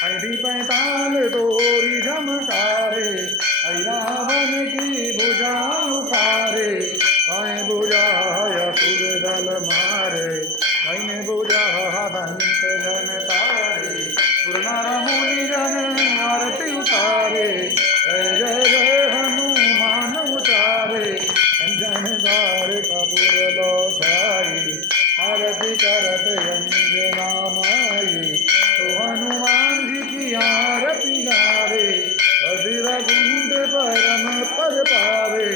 ऐसी पैताल तोरी झमकारे, ऐ रावण की भुजा उखारे, ऐ बुझाय सुर दल मारे, ऐने बुझा दंत जन तारे, सुर नर मुनि जन आरती उतारे, जय जय जय हनुमान उतारे, अंजन द्वार कपूर लोसाई, आरती करत अंजना माई, तो हनुमान जी की आरती गावे, अधीर गुंड परम पद पावे,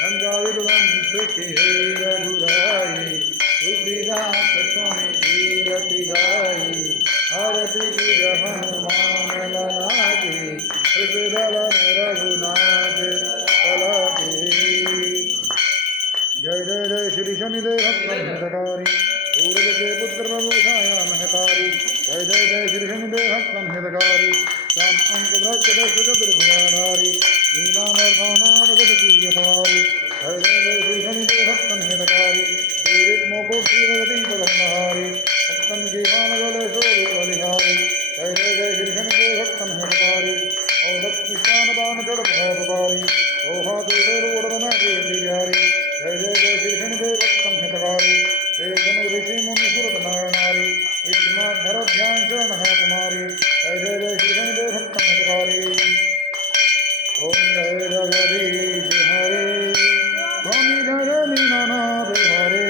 गंगा विध्वंस की रघुराई, तुलसीदास स्वामी की रति गाई, आरती गिर हनुमान लला की, हृदय रघुनाथ कला की। जय जय जय श्री शनिदेव हितकारी, सूरज के पुत्र प्रभु छाया महतारी, जय जय जय श्री शनिदेव हितकारी, श्याम अंक व्रत दश चतुर्भुजाधारी, नीलामर्धानाम जगती यथारी, जय जय जय श्री शनिदेव हितकारी, श्रीविष्णु क्षीरदीपगंधारी, भक्तन की भानगल शोभित बलिहारी, जय जय जय श्री शनिदेव हितकारी, औदक्षिशान दान जड़ भारी, ओहा तुषेरोड़न बिहारी, जय जय जय श्री शनिदेव हितकारी, हे धनु ऋषि मुनि सुरत नारायणारी, विष्णुनाथ ध्यान चरण कुमारी, जय जय जय श्री शनिदेव हितकारी। ओम जय जगदीश हरे, स्वामी जय दीनानाथ हरे,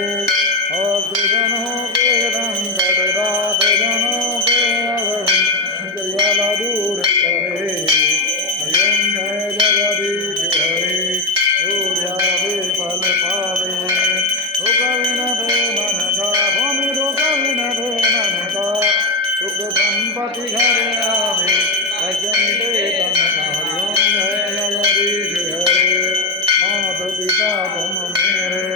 भक्त जनों के संकट दात जनों के अवला दूर करे, ओम जय जगदीश हरे, जो ध्यावे फल पावे, रुकवे न दे मन का, स्वामी रुकवे न दे मन का, सुख संपत्ति घर आवे, भजन दे तन का, ओम जय जगदीश हरे, मात पिता तुम मेरे,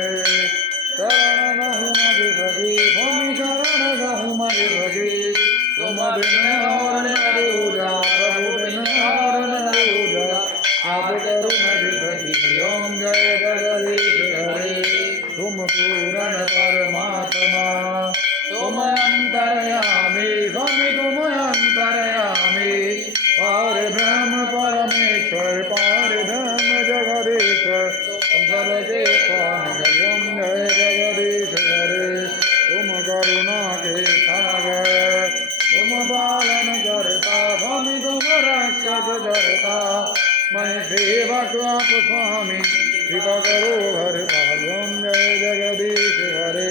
शरण गहु मज सखी, स्वामी शरण गहु मज सखी, तुम बिन और न दूजा, प्रभु बिन और न दूजा, आप करो मज सखी, ओम जय जगदीश हरे, तुम पूर्ण परमात्मा, तुम अंतर्यामी, स्वामी तुम अंतर्यामी, पार ब्रह्म परमेश्वर, पार ब्रह्म जगदीश्वर, तुम सबके स्वामी, ओम जय जगदीश हरे, तुम करुणा के सागर, तुम पालन करता, स्वामी तुम रक्षक करता, मैं सेवक आप स्वामी, कृपा करो हर काल, ओम जय जगदीश हरे,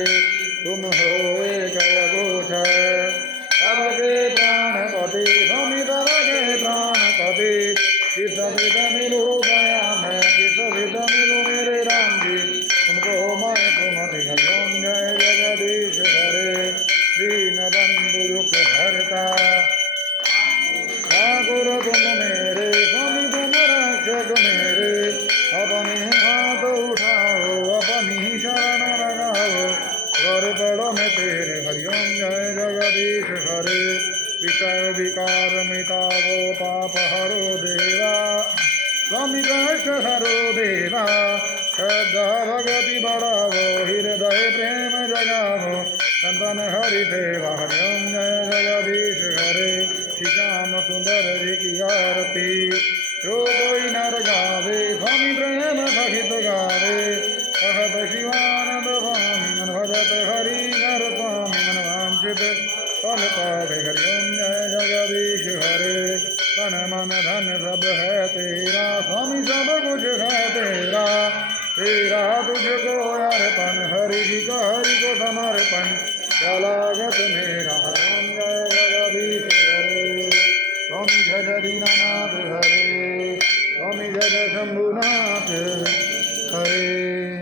तुम हो एक गोचर, सबके प्राणपति, स्वामी सबके प्राणपति, किस विध मिलू गया मैं, किस विध मिलू मेरे राम जी, तुमको मैं सुमति, ओम जय जगदीश हरे, दीन बंधु दुख हरता, ठाकुर तुम मेरे, स्वामी तुम रक्षक मेरे, अपने हाथ उठाओ, अपनी शरण लगाओ, कर पड़ो में तेरे, हरिओम जय जगदीश हरे, विषय विकार मिटावो, पाप हरो देवा, स्वामी कष्ट हरो देवा, श्रद्धा भगति बढ़ावो, हृदय प्रेम जगावो, संतन हरि सेवा, हरिओम जय जगदीश हरे, श्याम सुंदर जी की आरती, जो कोई नर गावे, स्वामी प्रेम सहित गावे, कहत शिवानंद स्वामी, मन भजत हरि नर स्वामी, मन वांछित फल पावे, हरिओम जय जगदीश हरे, तन मन धन सब है तेरा, स्वामी सब कुछ है तेरा, तेरा तुझको अर्पण, हरि जी का हरि को समर्पण, क्या लागत मेरा, ओम जय जगदीश हरे, स्वामी जय दीनानाथ हरे, स्वामी जय शंभुनाथ हरे।